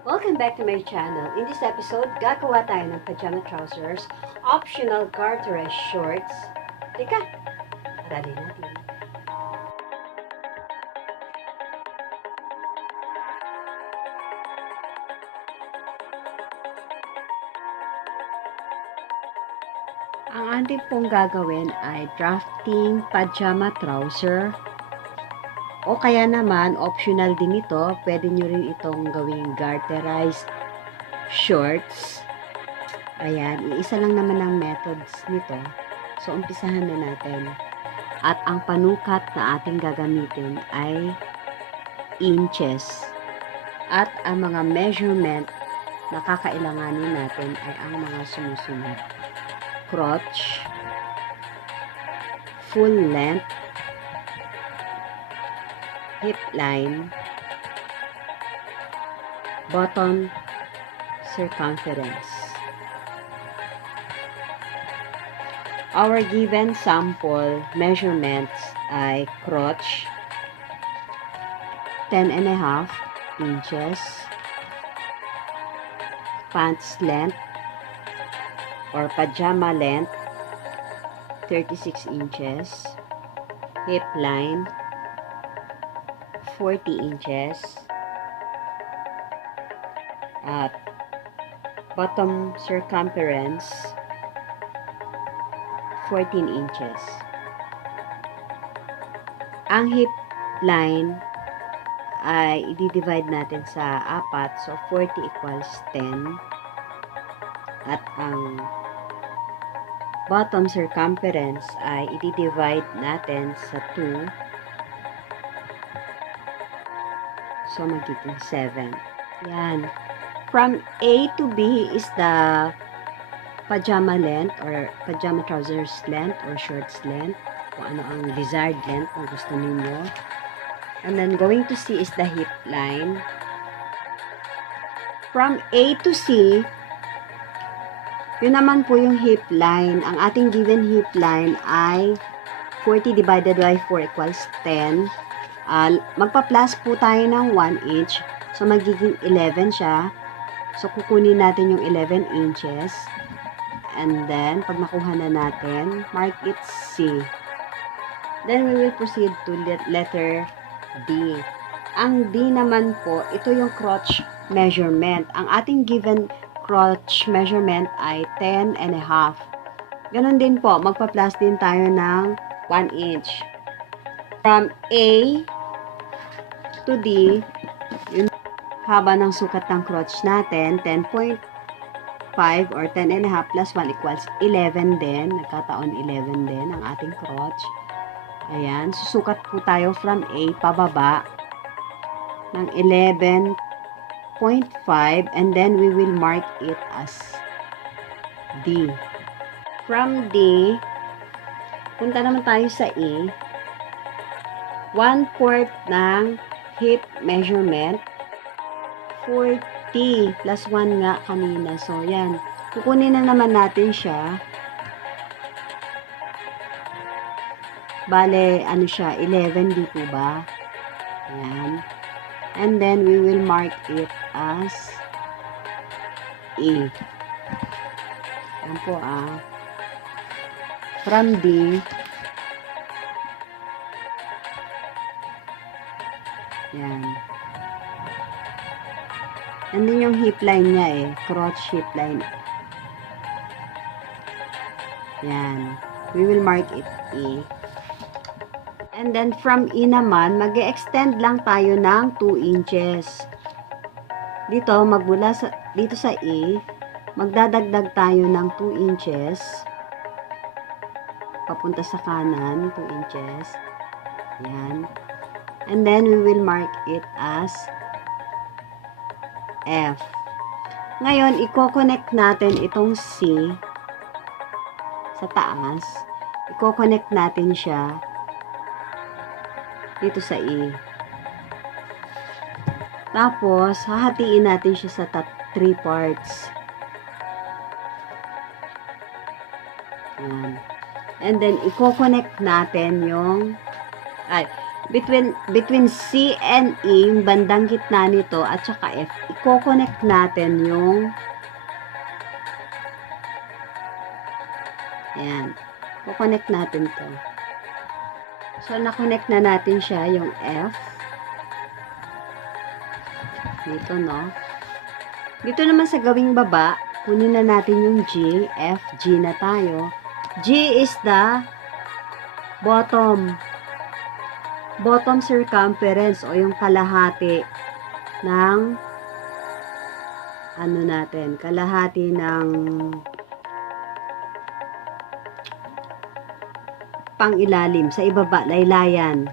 Welcome back to my channel. In this episode, gagawa tayo ng pajama trousers, optional garterized shorts. Teka, aralin natin. Ang ating pong gagawin ay drafting pajama trouser. O kaya naman, optional din ito, pwede nyo rin itong gawing garterized shorts. Ayan, iisa lang naman ang methods nito. So, umpisahan na natin. At ang panukat na ating gagamitin ay inches. At ang mga measurement na kakailanganin natin ay ang mga sumusunod. Crotch, full length, hip line, bottom circumference. Our given sample measurements ay crotch 10.5 inches, pants length or pajama length 36 inches, hip line 40 inches, at bottom circumference 14 inches. Ang hip line ay i-divide natin sa 4, so 40 equals 10. At ang bottom circumference ay i-divide natin sa 2. So, magiging 7. Yan. From A to B is the pajama length or pajama trousers length or shorts length. Kung ano ang desired length kung gusto ninyo. And then, going to C is the hip line. From A to C, yun naman po yung hip line. Ang ating given hip line ay 40 divided by 4 equals 10. Magpa-plus po tayo ng 1 inch. So, magiging 11 siya. So, kukunin natin yung 11 inches. And then, pag nakuha na natin, mark it C. Then, we will proceed to letter D. Ang D naman po, ito yung crotch measurement. Ang ating given crotch measurement ay 10.5. Ganon din po, magpa-plus din tayo ng 1 inch. From A to D, yung haba ng sukat ng crotch natin, 10.5 or 10.5 plus 1 equals 11 din. Nagkataon 11 din ang ating crotch. Ayan, susukat po tayo from A pababa ng 11.5 and then we will mark it as D. From D, punta naman tayo sa E. 1/4 ng hip measurement, 40 plus 1 nga kanina. So, yan. Kukunin na naman natin siya. Bale, ano siya, 11, di po ba? Yan. And then, we will mark it as E. Yan po, From D, yan. And then yung hip line niya crotch hip line. Yan. We will mark it E. And then from E naman, mag-extend lang tayo ng 2 inches. Dito, dito sa E, magdadagdag tayo ng 2 inches. Papunta sa kanan, 2 inches. Yan. And then, we will mark it as F. Ngayon, i-connect natin itong C sa taas. I-connect natin siya dito sa E. Tapos, hahatiin natin siya sa 3 parts. Yan. And then, i-connect natin yung between C and E, yung bandang gitna nito, at saka F, i-connect natin yung, ayan, i-connect natin to. So, na-connect na natin siya, yung F. Dito, no? Dito naman sa gawing baba, kunin na natin yung G, F, G na tayo. G is the bottom circumference o yung kalahati ng ano natin, kalahati ng pangilalim sa ibaba, laylayan,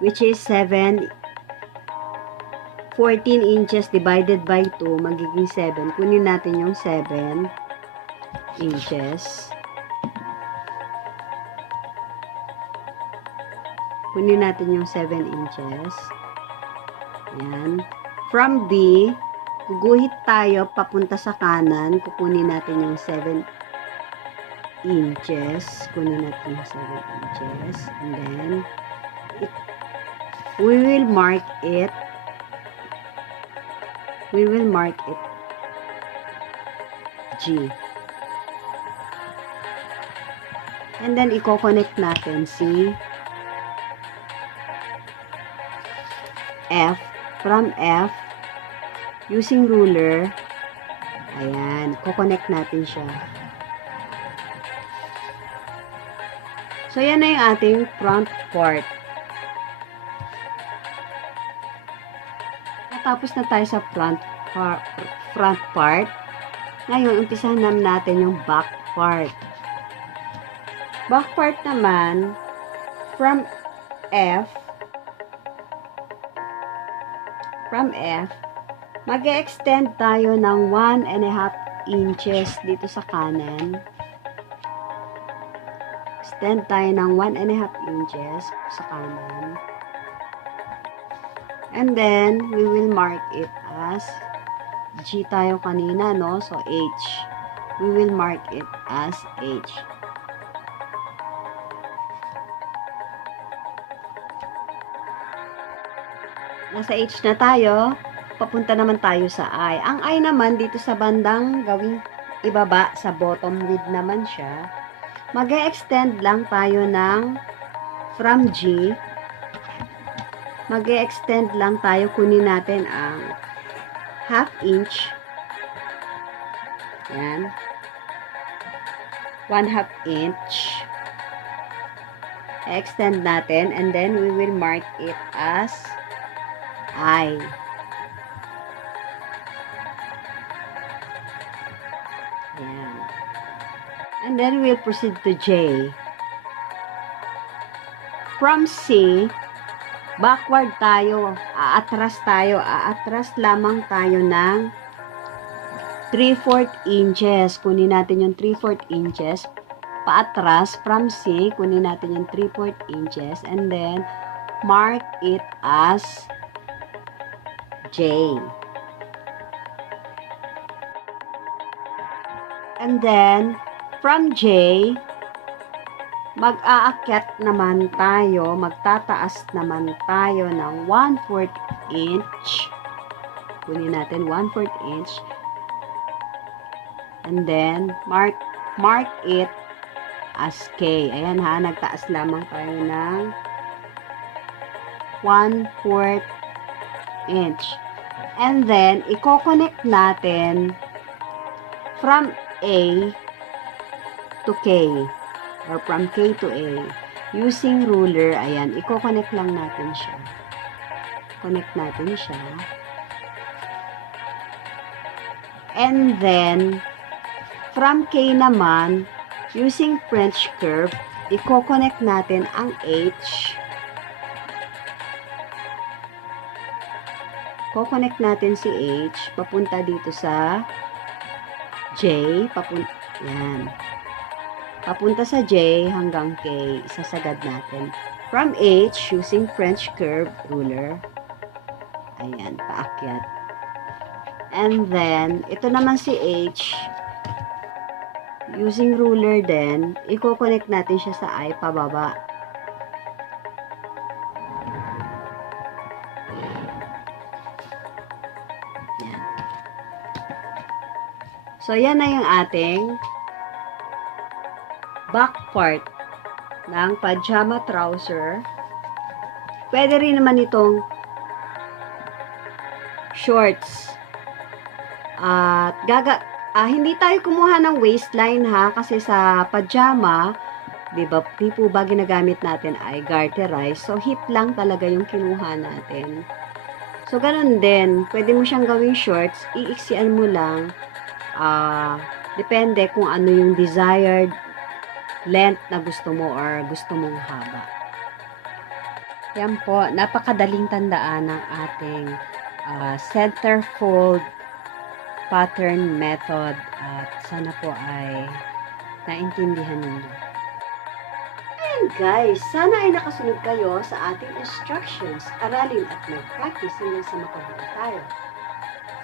which is 14 inches divided by 2, magiging 7. Kunin natin yung 7 inches. Kunin natin yung 7 inches. Ayan. From B, guguhit tayo papunta sa kanan. Kukunin natin yung 7 inches. Kunin natin yung 7 inches. And then, we will mark it. G. And then, i-connect natin si F. From F, using ruler, ayan, i-connect natin siya. So, yan na yung ating front part. Natapos na tayo sa front part. Ngayon, umpisahan natin yung back part. Back part naman, from F, mag-extend tayo ng 1.5 inches dito sa kanan. Extend tayo ng 1.5 inches sa kanan. And then, we will mark it as G tayo kanina, no? So, H. We will mark it as H. Nasa H na tayo, papunta naman tayo sa I. Ang I naman, dito sa bandang gawing ibaba, sa bottom width naman siya, mag-e-extend lang tayo ng from G, mag-e-extend lang tayo, kunin natin ang half inch, yan, 1/2 inch, extend natin, and then we will mark it as I. Ayan. And then we'll proceed to J. From C, backward tayo, aatras lamang tayo ng 3/4 inches. Kunin natin yung 3/4 inches. Paatras, from C, kunin natin yung 3/4 inches, and then mark it as J. And then, from J, mag-aakyat naman tayo, magtataas naman tayo ng 1/4 inch. Kunin natin 1/4 inch. And then, mark it as K. Ayan ha, nagtaas lamang tayo ng 1/4 inch. And then, i-connect natin from A to K, or from K to A, using ruler. Ayan, i-connect lang natin siya. Connect natin siya. And then, from K naman, using French curve, i-connect natin ang H. Connect natin si H, papunta dito sa J, yan. Papunta sa J hanggang K, isasagad natin. From H, using French curve ruler, ayan, paakyat. And then, ito naman si H, using ruler din, i-connect natin siya sa I, pababa. So, yan na yung ating back part ng pajama trouser. Pwede rin naman itong shorts. At hindi tayo kumuha ng waistline ha, kasi sa pajama, di po ba ginagamit natin ay garterize. So, hip lang talaga yung kinuha natin. So, ganun din. Pwede mo siyang gawing shorts. Iiksian mo lang. Depende kung ano yung desired length na gusto mo or gusto mong haba. Yan po. Napakadaling tandaan ng ating center fold pattern method. At sana po ay naintindihan ninyo. And guys, sana ay nakasunod kayo sa ating instructions. Aralin at mag-practice hanggang sa makabuo tayo.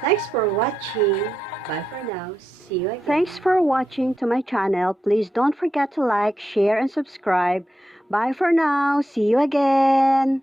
Thanks for watching. Bye for now. See you again. Thanks for watching to my channel. Please don't forget to like, share, and subscribe. Bye for now. See you again.